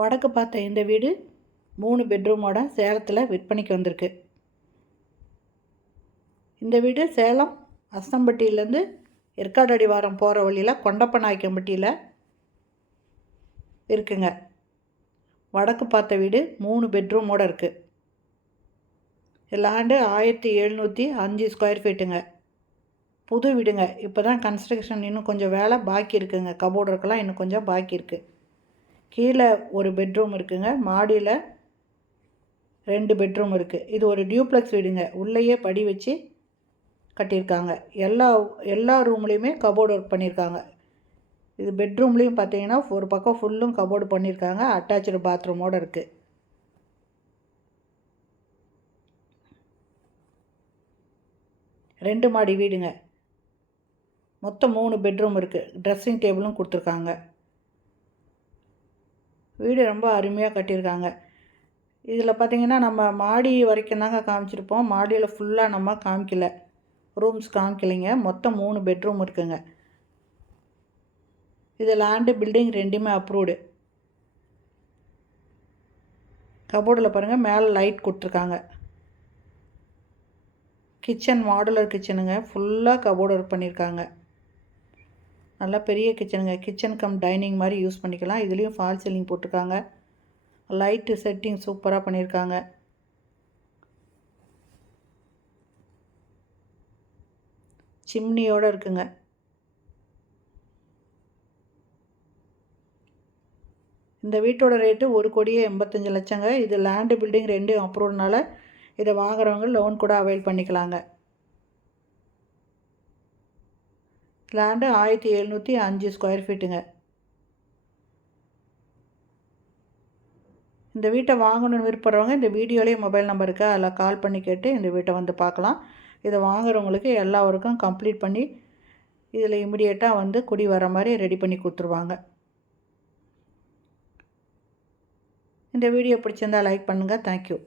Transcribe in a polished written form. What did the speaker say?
வடக்கு பார்த்த இந்த வீடு 3 பெட்ரூமோட சேலத்தில் விற்பனைக்கு வந்திருக்கு. இந்த வீடு சேலம் அஸ்தம்பட்டியிலேருந்து ஏற்காடு அடிவாரம் போகிற வழியில் கொண்டப்பநாயக்கம்பட்டியில் இருக்குங்க. வடக்கு பார்த்த வீடு 3 பெட்ரூமோடு இருக்குது. லேண்டு 1705 ஸ்கொயர் ஃபீட்டுங்க. புது வீடுங்க. இப்போ தான் கன்ஸ்ட்ரக்ஷன் இன்னும் கொஞ்சம் வேலை பாக்கி இருக்குங்க. கபோர்டு இருக்கலாம் இன்னும் கொஞ்சம் பாக்கி இருக்குது. கீழே ஒரு பெட்ரூம் இருக்குங்க. மாடியில் 2 பெட்ரூம் இருக்குது. இது ஒரு டியூப்ளெக்ஸ் வீடுங்க. உள்ளேயே படி வச்சு கட்டியிருக்காங்க. எல்லா ரூம்லேயுமே கபோர்டு ஒர்க் பண்ணியிருக்காங்க. இது பெட்ரூம்லேயும் பார்த்தீங்கன்னா ஒரு பக்கம் ஃபுல்லும் கபோர்டு பண்ணியிருக்காங்க. அட்டாச்சு பாத்ரூமோடு இருக்குது. ரெண்டு மாடி வீடுங்க. மொத்தம் 3 பெட்ரூம் இருக்குது. ட்ரெஸ்ஸிங் டேபிளும் கொடுத்துருக்காங்க. வீடு ரொம்ப அருமையாக கட்டியிருக்காங்க. இதில் பார்த்திங்கன்னா நம்ம மாடி வரைக்கும் தாங்க காமிச்சிருப்போம். மாடியில் ஃபுல்லாக நம்ம காமிக்கல, ரூம்ஸ் காமிக்கலைங்க. மொத்தம் 3 பெட்ரூம் இருக்குங்க. இது லேண்டு பில்டிங் ரெண்டுமே அப்ரூவ்டு. கபோர்டில் பாருங்கள் மேலே லைட் கொடுத்துருக்காங்க. கிச்சன் மாடுலர் கிச்சனுங்க. ஃபுல்லாக கபோர்டு ஒர்க் பண்ணியிருக்காங்க. நல்லா பெரிய கிச்சனுங்க. கிச்சன் கம் டைனிங் மாதிரி யூஸ் பண்ணிக்கலாம். இதுலேயும் ஃபால் சீலிங் போட்டிருக்காங்க. லைட்டு செட்டிங் சூப்பராக பண்ணியிருக்காங்க. சிம்னியோடு இருக்குங்க. இந்த வீட்டோட ரேட்டு 1,85,00,000ங்க. இது லேண்டு பில்டிங் 2 அப்ரூவ்னால இதை வாங்குறவங்க லோன் கூட அவைல் பண்ணிக்கலாங்க. லேண்டு 1705 ஸ்கொயர் ஃபீட்டுங்க. இந்த வீட்டை வாங்கணும்னு விருப்பப்படுறவங்க இந்த வீடியோலேயே மொபைல் நம்பர் இருக்குது, அதில் கால் பண்ணி கேட்டு இந்த வீட்டை வந்து பார்க்கலாம். இதை வாங்குறவங்களுக்கு எல்லா ஒர்க்கும் கம்ப்ளீட் பண்ணி இதில் இமிடியேட்டாக வந்து குடி வர மாதிரி ரெடி பண்ணி கொடுத்துருவாங்க. இந்த வீடியோ பிடிச்சிருந்தால் லைக் பண்ணுங்கள். தேங்க்யூ.